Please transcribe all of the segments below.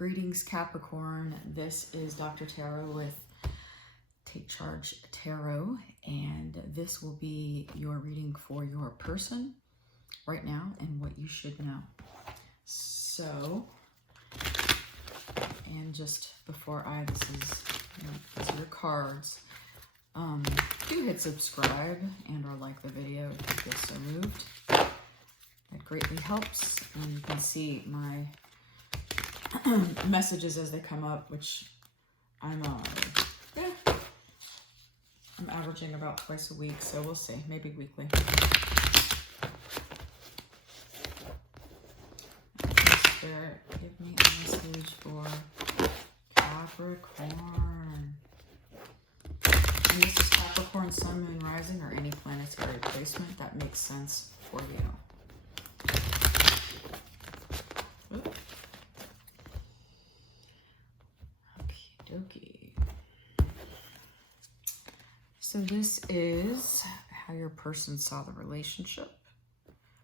Greetings, Capricorn. This is Dr. Tarot with Take Charge Tarot, and this will be your reading for your person right now and what you should know. So, and just before these are your cards. Do hit subscribe and or like the video if you feel so moved. That greatly helps, and you can see my messages as they come up, which I'm averaging about twice a week, so we'll see, maybe weekly. Spirit, give me a message for Capricorn. And this is Capricorn, Sun, Moon, Rising, or any planetary placement that makes sense for you. Oop. Okie dokie. So this is how your person saw the relationship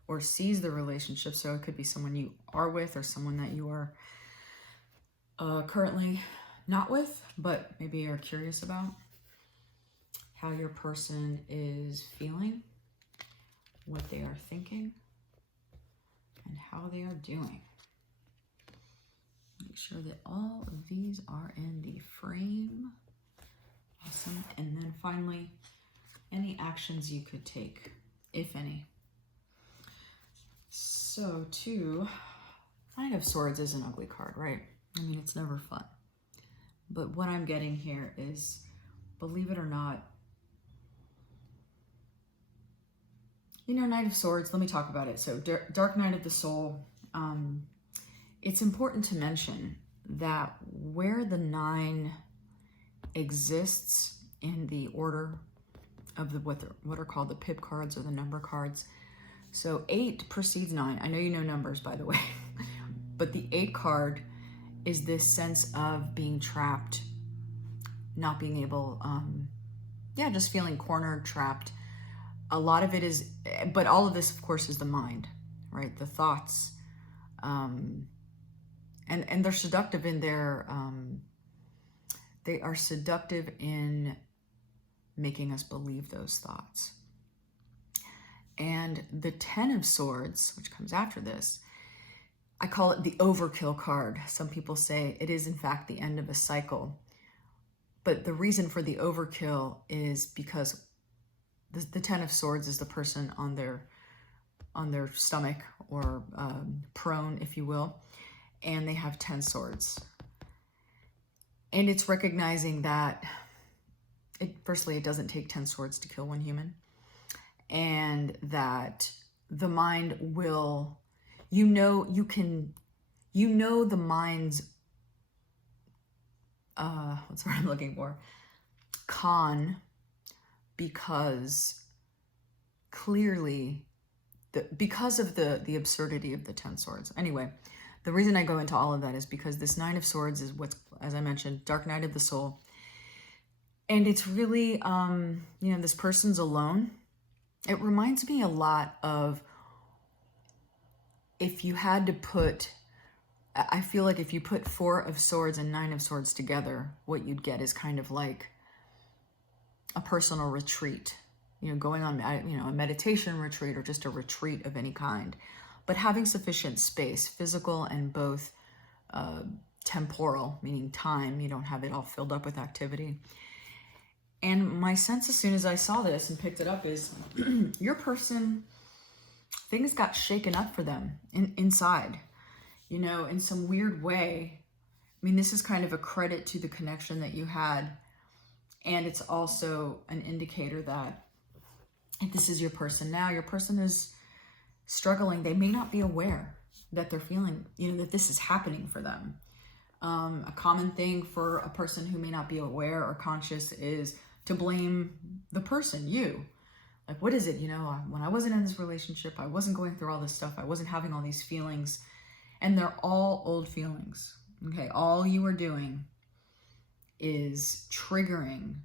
or sees the relationship. So it could be someone you are with or someone that you are currently not with, but maybe you're curious about. How your person is feeling, what they are thinking, and how they are doing. Make sure that all of these are in the frame. Awesome. And then finally, any actions you could take, if any. So, Knight of Swords is an ugly card, right? I mean, it's never fun. But what I'm getting here is, believe it or not, you know, Knight of Swords, let me talk about it. So Dark Night of the Soul, it's important to mention that where the 9 exists in the order of the what are called the pip cards or the number cards. So 8 precedes 9. I know you know numbers, by the way, but the 8 card is this sense of being trapped, not being able, just feeling cornered, trapped. A lot of it is, but all of this, of course, is the mind, right? The thoughts, and they're seductive in their, they are seductive in making us believe those thoughts. And the 10 of Swords, which comes after this, I call it the overkill card. Some people say it is, in fact, the end of a cycle. But the reason for the overkill is because the 10 of Swords is the person on their stomach or prone, if you will, and they have 10 swords. And it's recognizing that, firstly, it doesn't take 10 swords to kill one human, and that the mind will, the mind's, what's the word I'm looking for? Con, because clearly, because of the absurdity of the 10 swords. Anyway, the reason I go into all of that is because this 9 of Swords is what's, as I mentioned, Dark Night of the Soul. And it's really, this person's alone. It reminds me a lot of if you had to put, I feel like if you put 4 of Swords and 9 of Swords together, what you'd get is kind of like a personal retreat, going on, a meditation retreat or just a retreat of any kind, but having sufficient space, physical and both temporal, meaning time. You don't have it all filled up with activity. And my sense as soon as I saw this and picked it up is your person, things got shaken up for them inside, in some weird way. I mean, this is kind of a credit to the connection that you had. And it's also an indicator that if this is your person now, your person is struggling. They may not be aware that they're feeling, that this is happening for them. A common thing for a person who may not be aware or conscious is to blame the person, you. Like, what is it? When I wasn't in this relationship, I wasn't going through all this stuff. I wasn't having all these feelings. And they're all old feelings. Okay, all you are doing is triggering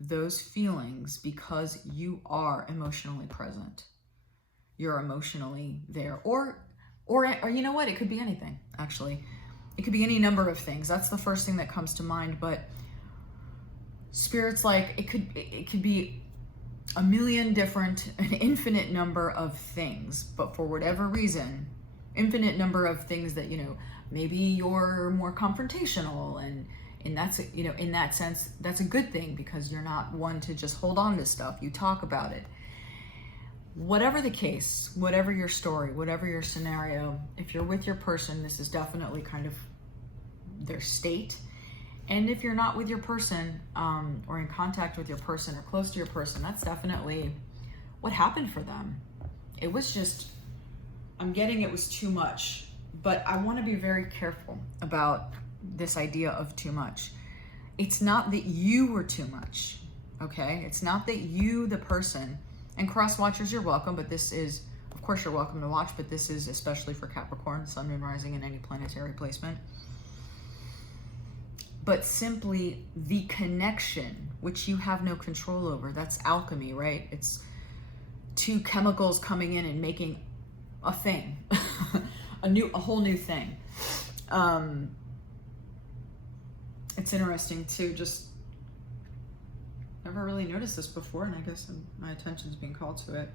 those feelings because you are emotionally present. You're emotionally there. Or you know what? It could be anything, actually. It could be any number of things. That's the first thing that comes to mind. But Spirit's like, it could be a million different, an infinite number of things. But for whatever reason, infinite number of things that, you know, maybe you're more confrontational, and that's, you know, in that sense, that's a good thing, because you're not one to just hold on to stuff. You talk about it. Whatever the case, whatever your story, whatever your scenario, if you're with your person, this is definitely kind of their state. And if you're not with your person, or in contact with your person or close to your person, that's definitely what happened for them. It was just, I'm getting it was too much. But I want to be very careful about this idea of too much. It's not that you were too much, okay? It's not that you, the person, and cross watchers, you're welcome, but this is, of course you're welcome to watch, but this is especially for Capricorn, Sun, Moon, Rising, and any planetary placement. But simply the connection, which you have no control over. That's alchemy, right? It's two chemicals coming in and making a thing, a whole new thing. It's interesting too, just never really noticed this before, and I guess my attention's being called to it.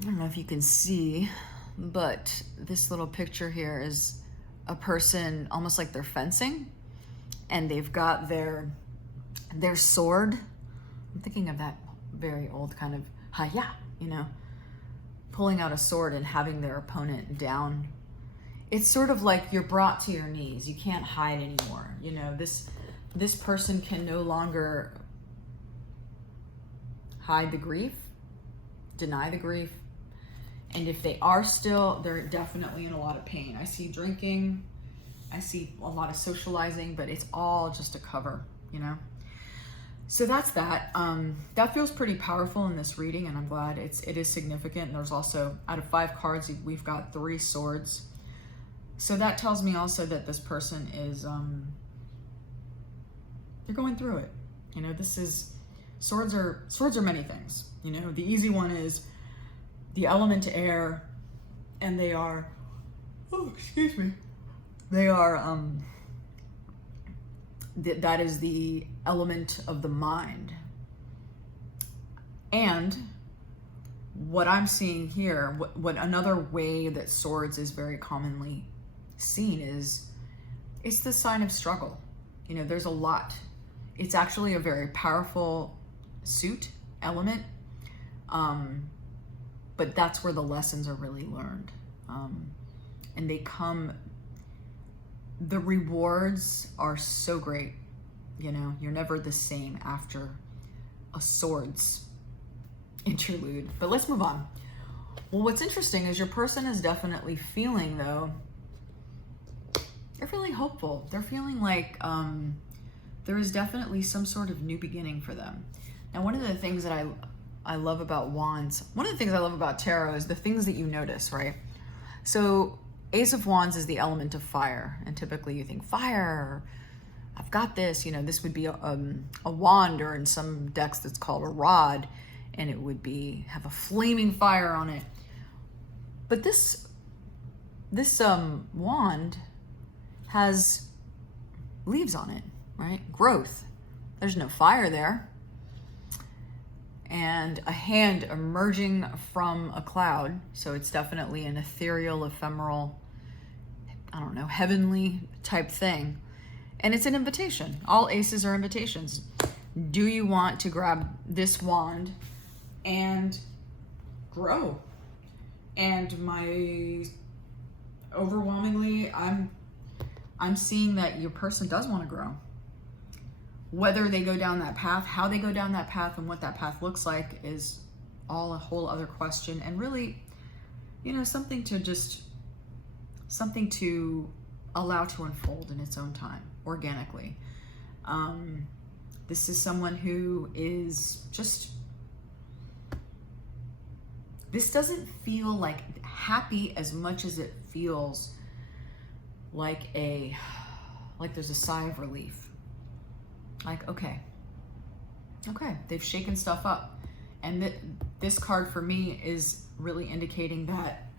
I don't know if you can see, but this little picture here is a person almost like they're fencing, and they've got their sword. I'm thinking of that very old kind of ha-ya, you know, pulling out a sword and having their opponent down. It's sort of like you're brought to your knees. You can't hide anymore. You know, this person can no longer hide the grief, deny the grief. And if they are still, they're definitely in a lot of pain. I see drinking, I see a lot of socializing, but it's all just a cover, you know? So that's that. That feels pretty powerful in this reading, and I'm glad it is significant. And there's also, out of 5 cards, we've got 3 swords. So that tells me also that this person is, they're going through it. You know, this is, swords are many things. You know, the easy one is the element air, and they are, oh, excuse me. They are, that is the element of the mind. And what I'm seeing here, what another way that swords is very commonly seen is, it's the sign of struggle. You know, there's a lot. It's actually a very powerful suit element, but that's where the lessons are really learned. And they come, the rewards are so great. You know, you're never the same after a swords interlude. But let's move on. Well, what's interesting is your person is definitely feeling, though, they're feeling hopeful. They're feeling like there is definitely some sort of new beginning for them. Now, one of the things that I love about wands, one of the things I love about tarot is the things that you notice, right? So Ace of Wands is the element of fire, and typically you think fire, I've got this, you know, this would be a wand, or in some decks that's called a rod, and it would be, have a flaming fire on it. But this wand has leaves on it, right? Growth. There's no fire there. And a hand emerging from a cloud. So it's definitely an ethereal, ephemeral, I don't know, heavenly type thing. And it's an invitation. All aces are invitations. Do you want to grab this wand and grow? And overwhelmingly, I'm seeing that your person does want to grow. Whether they go down that path, how they go down that path, and what that path looks like is all a whole other question. And really, you know, something to allow to unfold in its own time, organically. This is someone who is just, this doesn't feel like happy as much as it feels like there's a sigh of relief. Like, okay, they've shaken stuff up. And this card for me is really indicating that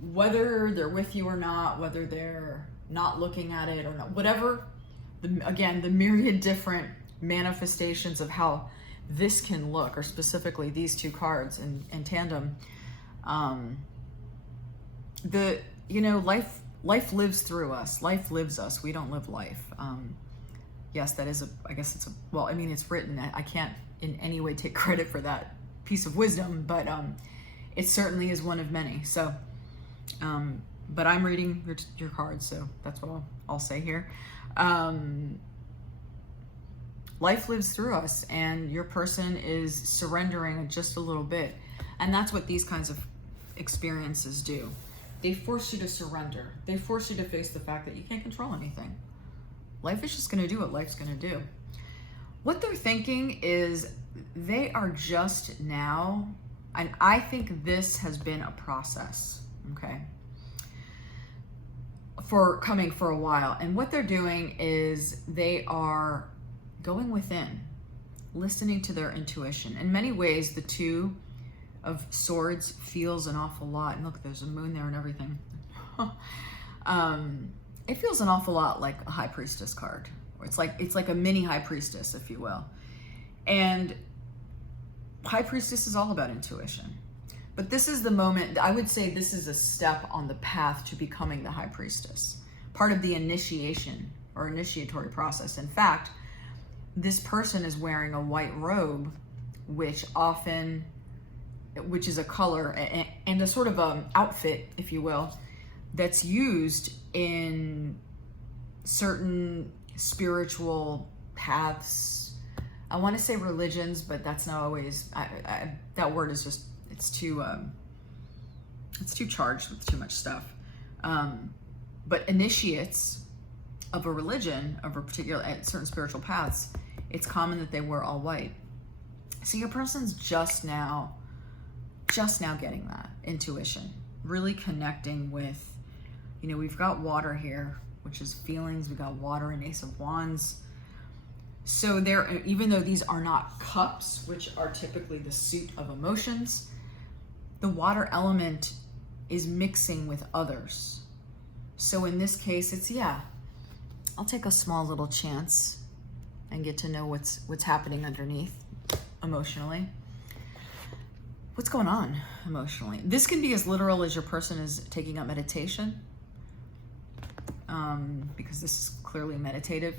whether they're with you or not, whether they're not looking at it or not, whatever, again, the myriad different manifestations of how this can look, or specifically these two cards in tandem, life lives through us. Life lives us. We don't live life. Yes, that is it's written. I can't in any way take credit for that piece of wisdom, but it certainly is one of many. So, but I'm reading your cards, so that's what I'll say here. Life lives through us, and your person is surrendering just a little bit. And that's what these kinds of experiences do. They force you to surrender. They force you to face the fact that you can't control anything. Life is just going to do what life's going to do. What they're thinking is they are just now, and I think this has been a process, okay, coming for a while. And what they're doing is they are going within, listening to their intuition. In many ways, the Two of Swords feels an awful lot. And look, there's a moon there and everything. It feels an awful lot like a High Priestess card. It's like a mini High Priestess, if you will. And High Priestess is all about intuition. But this is the moment, I would say this is a step on the path to becoming the High Priestess. Part of the initiation or initiatory process. In fact, this person is wearing a white robe, which is a color and a sort of outfit, if you will, that's used in certain spiritual paths. I want to say religions, but that's not always, that word is just, it's too charged with too much stuff. But initiates of a religion, of a particular, at certain spiritual paths, it's common that they wear all white. So your person's just now getting that intuition, really connecting with, we've got water here, which is feelings. We've got water and Ace of Wands. So even though these are not cups, which are typically the suit of emotions, the water element is mixing with others. So in this case, it's, I'll take a small little chance and get to know what's happening underneath emotionally. What's going on emotionally? This can be as literal as your person is taking up meditation, because this is clearly meditative.